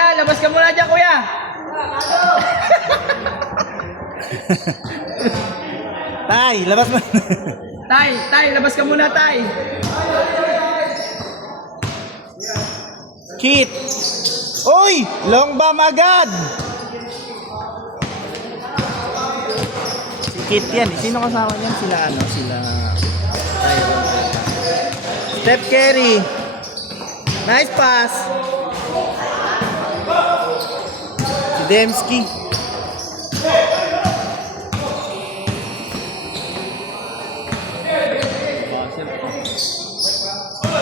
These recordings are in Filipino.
Kuya, labas ka muna dyan, kuya. Tay, labas mo. Tay, labas ka muna, tay. Kit. Uy! Long bomb agad! Si Kit yan. Sino kasama niyan? Sila ano? Sila... Tyron. Steph Curry. Nice pass. Si Dembski.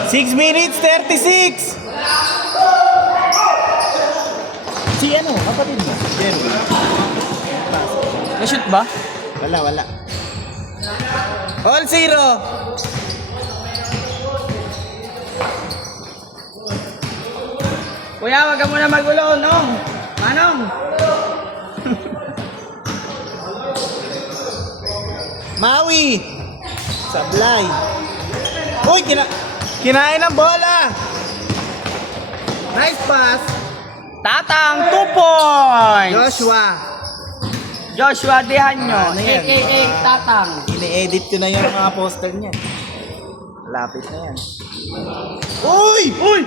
Six minutes, 36! Si ano, kapatid mo? Jerry. Pass. Na-shoot ba? Wala. All zero! Kuya, wag ka muna magulo, Nong. Manong. Maui! Sablay! Uy! Kinain ng bola! Nice pass! Tatang, 2 points. Joshua! Dehanyo, Ano yan? a.k.a. Tatang. Ini-edit ko na yung mga poster niya. Lapit na yan. Uy! Uy!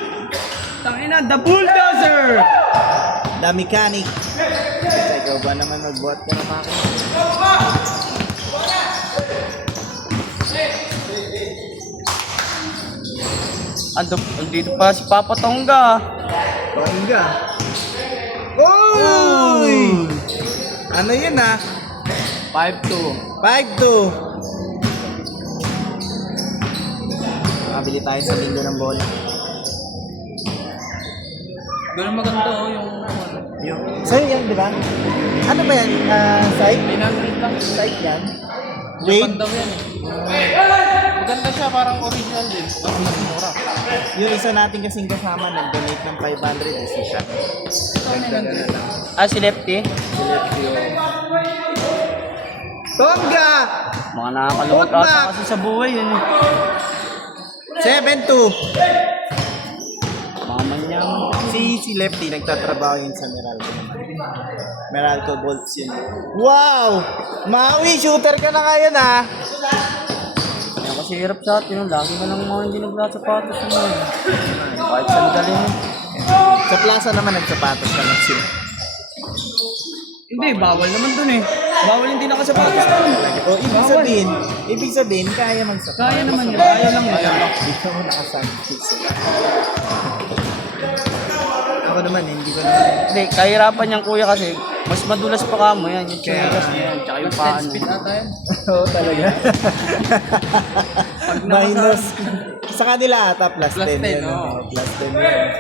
Tangina, the bulldozer! The mechanic. Ikaw ba naman magbuhat ka ng makina? Andito pa si Papa Tongga. Tongga. Uy! Ano yun ah? 5-2. 5-2. Makabili tayo sa linggo ng bola. Ganun maganda yung Sa'yo yan, di ba? Ano ba yan? Site? 900 lang. Site yan? Japan Jade? daw yan eh. Maganda siya, parang original din. Parang mas mura. Yung isa natin kasing kasama, nag-donate ng 500. Isa siya. Nagdaga na lang. Ah, si Lefty? Tongga! Mga nakakalungkot Putback! ata kasi sa buhay yun eh. 7-2. Mga manyang. Si Lefty, nagtatrabaho yun sa Meralco naman. Meralco Bolts yun. Wow! Maui, shooter ka na ngayon ah! Kaya kasi hirap sa atin, lagi ka lang mga hindi nagsasapatos naman. Kahit sandalin. Sa plaza naman, nagsapatos ka lang sila. Hindi, bawal naman dun eh. Bawal hindi nakasapatos dun. O, ibig sabihin, kaya magsapatos. Kaya naman yun, ayaw lang yun. Hindi ka mo nakasapatos. Ako naman, hindi ko naman. Hindi, kahirapan niyang kuya kasi mas madulas pa ka mo yan, yung chinelas niya yan, tsaka yung paan niya. Oo, talaga. Minus. Sa kanila ata, plus 10 yun. Plus 10 yun.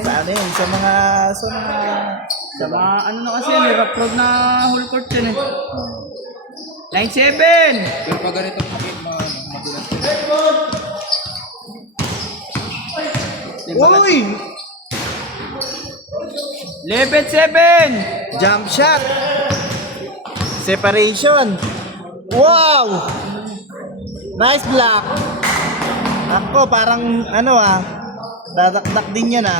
Sa ano yun, sa mga... Sa mga ano na kasi yun, rough road na whole court yun eh. 9-7! Pero pag ganito pakit, madulas. Uy! 11-7! Jump shot! Separation! Wow! Nice block! Ako, parang ano dadakdak din yan 3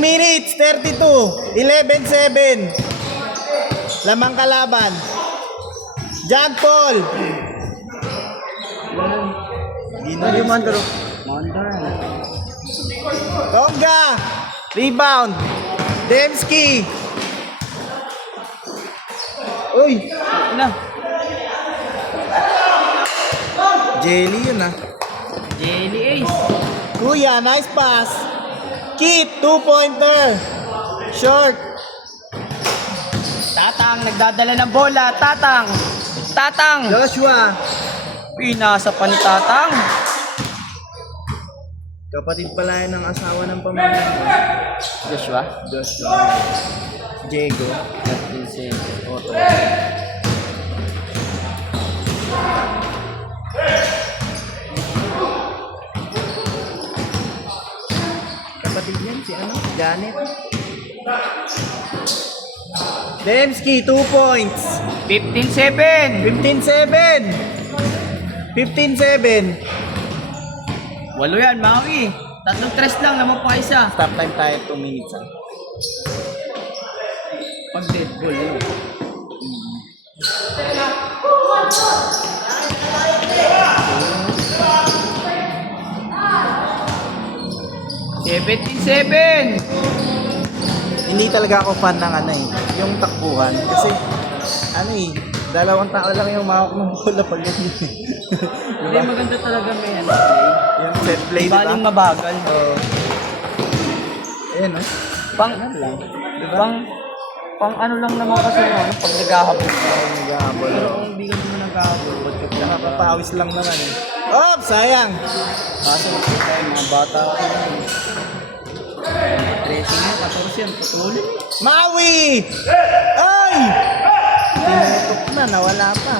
minutes, 32, 11-7. Lamang kalaban. John Paul. Ano yung Mandaro? Tongga. Rebound. Dembski. Uy. Ano? Jelly yun Jelly Ace. Kuya, nice pass. Kit, 2-pointer. Short. Tatang, nagdadala ng bola. Tatang! Joshua. Pinasa pa ni Tatang. Kapatid pala yan ng asawa ng pamilya. Joshua? Diego. Otto. Kapatid yan si Janet. Dembski, 2 points. 15-7! 15-7. 15-7. Walo yan, Maui. Tatlong tres lang, naman po isa. Stop time tayo 2 minutes. Pag dead ball yun. 77! Hindi talaga ako fan ng ano eh, yung takbuhan. Kasi, ano eh, 2 tao lang yung mahawak ng bola pag ganyan. Hindi Diba? maganda talaga may ano. Yung set play, Di baling mabagal. Oo. Ayan, no? Pang, lang. Diba? pang ano lang naman kasi ano, pag naghahabol. Nag-aabol. Pero kung hindi ka naman naghahabol, ba't ka Nakapapawis lang naman eh. Oh, sayang! Kaso, tayo mga bata kasi yan. 13 yan, 14 yan, patuloy. Maui! Ay! Tinutok na, nawala pa.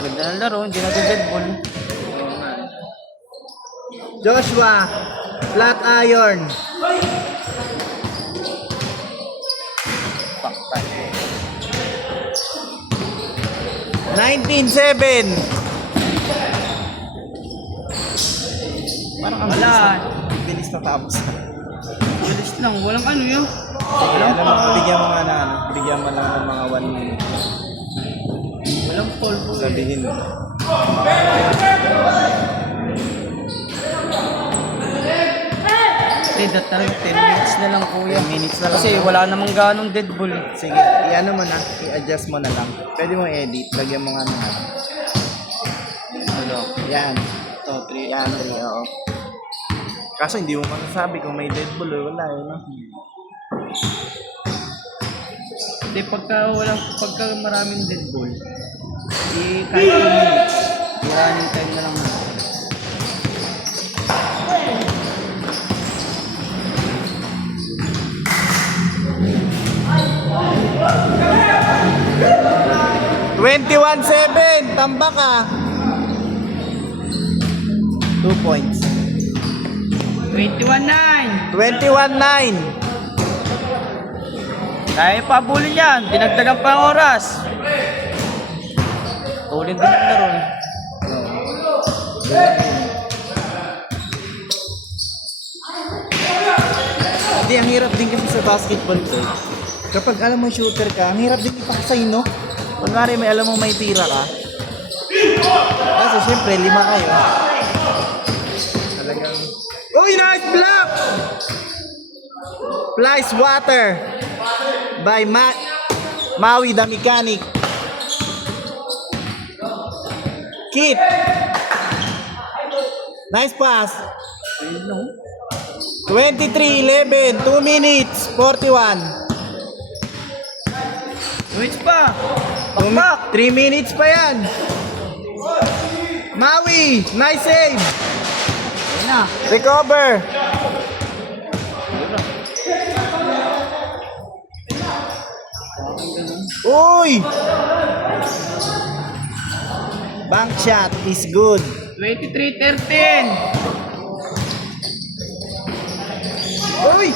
Ganda ng laro, hindi na dead ball. Joshua, flat iron. Pakpan. 19-7. Parang ang Wala. bilis na tapos. Bilis lang, walang ano yun. Sige, alam mo, bigyan mo nga na ano, bigyan mo lang ng mga 1 minute. Walang fall po. Sabihin mo. Eh, that talaga 10 minutes na lang kuya. 10 minutes na lang. Kasi wala namang ganong dead ball. Sige, i-ano mo na, i-adjust mo na lang. Pwede mo edit, lagyan mo nga ng ano. Ano? Yan. Ito, 3. Yan, oo. Kaso hindi mo masasabi kung may dead ball o wala eh, no? Hindi, pagka maraming dead ball, kahit 2 minutes, running time na lang. 21-7, tamba ka. 2 points. 21-9. 21-9. Kaya pa bulin yan. Dinagdagan pa ang oras. Ulit din ang laro. Hindi, ang hirap din kasi sa basketball ko. Kapag alam mo shooter ka, ang hirap din ipakasay, no? Kunwari may alam mo may tira ka. Kasi syempre, 5 kayo. Talagang... Uy, nice block! Flies Water by Maui the Mechanic. Kit. Nice pass. 23-11, 2 minutes, 41. Switch pa. Pakpak. 3 minutes pa yan. Maui, nice save. Ayun na. Recover. Uy! Bank shot is good. 23-13. Uy!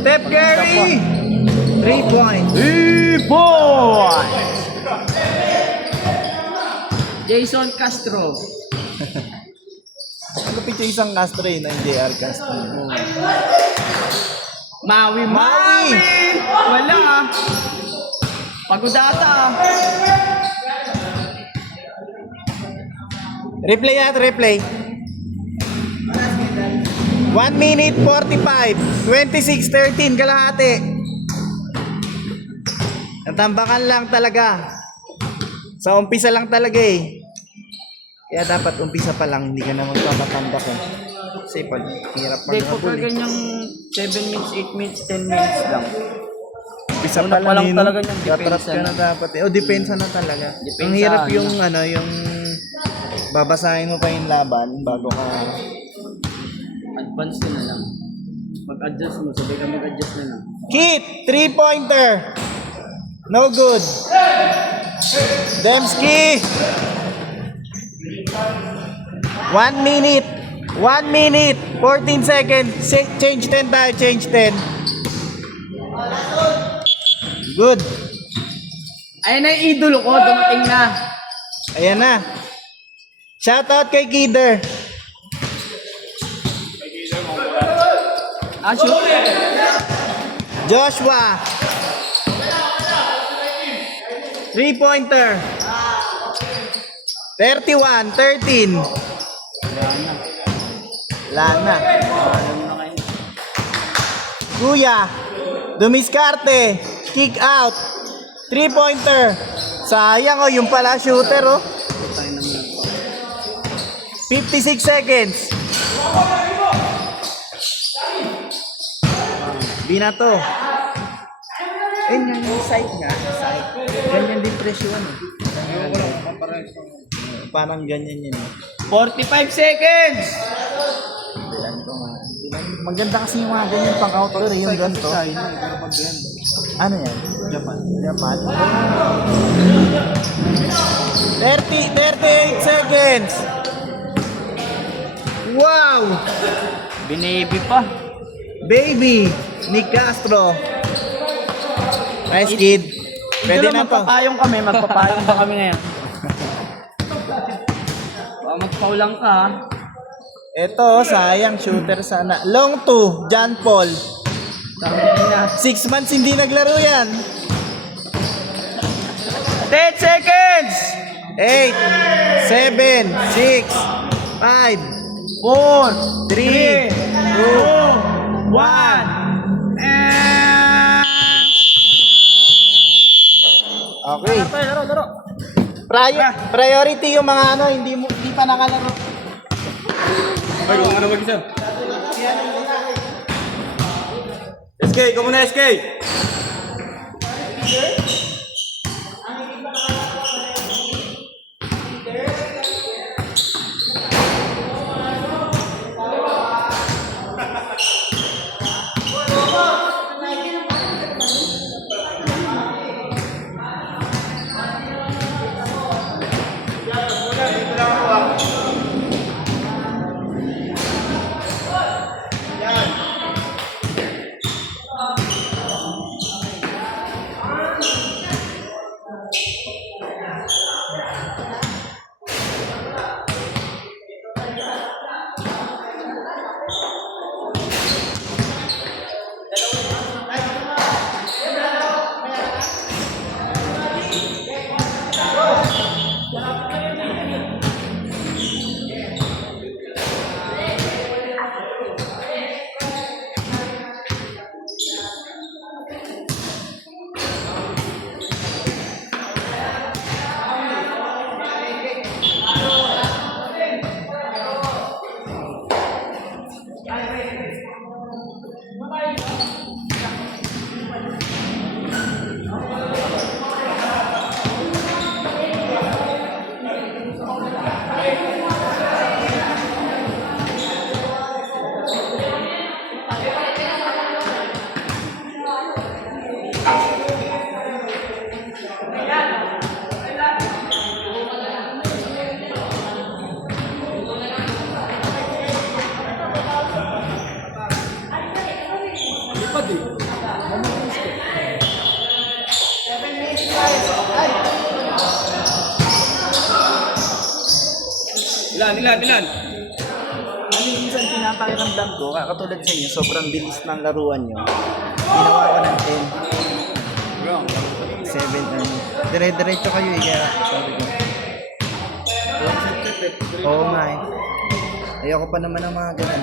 Steph Curry! 3 points. 3 points. Jason Castro. Ang kapit yung isang Castro yun, ng JR Castro. Maui. Maui! Wala ah. Pagod ata ah. Replay at replay. 1 minute 45. 26-13 kalahati. Natambakan lang talaga. Sa umpisa lang talaga eh. Kaya dapat umpisa pa lang, hindi ka na magpapatambak eh. Kasi pag hirap Hindi, pagka maghabol eh. ganyang 7 minutes, 8 minutes, 10 minutes lang. Umpisa una pa lang talaga yung Tatrap depensa ka na na. dapat eh. O, depensa na talaga. Depensa, Ang hirap ano. yung ano, yung babasahin mo pa yung laban bago ka... Advance na lang. Mag-adjust mo, sabay ka mag-adjust na lang. Kit, 3-pointer. No good. Demski. 1 minute. 1 minute. 14 seconds. Change 10 tayo. Change 10. Good. Ayan na yung idolo ko, dumating na. Ayan na. Shoutout kay Kider. Shoot! Joshua. 3-pointer. 31, 13. Wala na. Alam na kayo. Kuya. Dumiskarte. Kick out. 3-pointer. Sayang oh, yung pala shooter oh. Tayo naman. 56 seconds. Binato. Eh, nga yung side nga. Side. Ganyan din presyo ano. Ayoko lang mapapares ko. Parang ganyan yun. 45 seconds! Bilan to nga. Maganda kasi yung mga ganyan pang outdoor eh. Yung ganito. China, pero pag yan. Ano yan? Japan. Japan. 38 seconds. Wow! Binaby pa. Baby! Nick Castro. Nice kid. Pwede Pwede na po. magpapayong kami. Magpapayong ba kami ngayon? Baka magpaulang ka ha. Ito, sayang shooter sana. Long 2, John Paul. Tama na. 6 months hindi naglaro yan. 10 seconds! 8, 7, 6, 5, 4, 3, 2, 1. Okay. Laro. Priority yung mga ano, hindi pa nakalaro. Ay, kung ano mag-isa. SK, ikaw muna SK! Ilan? Ano yung minsan pinapakiramdam ko, katulad sa inyo, sobrang bilis ng laruan nyo. Ginawa ko ng 10. 7, ano. Dire-diretso kayo eh, kaya sabi ko. Oo nga eh. Ayoko pa naman ng mga ganun.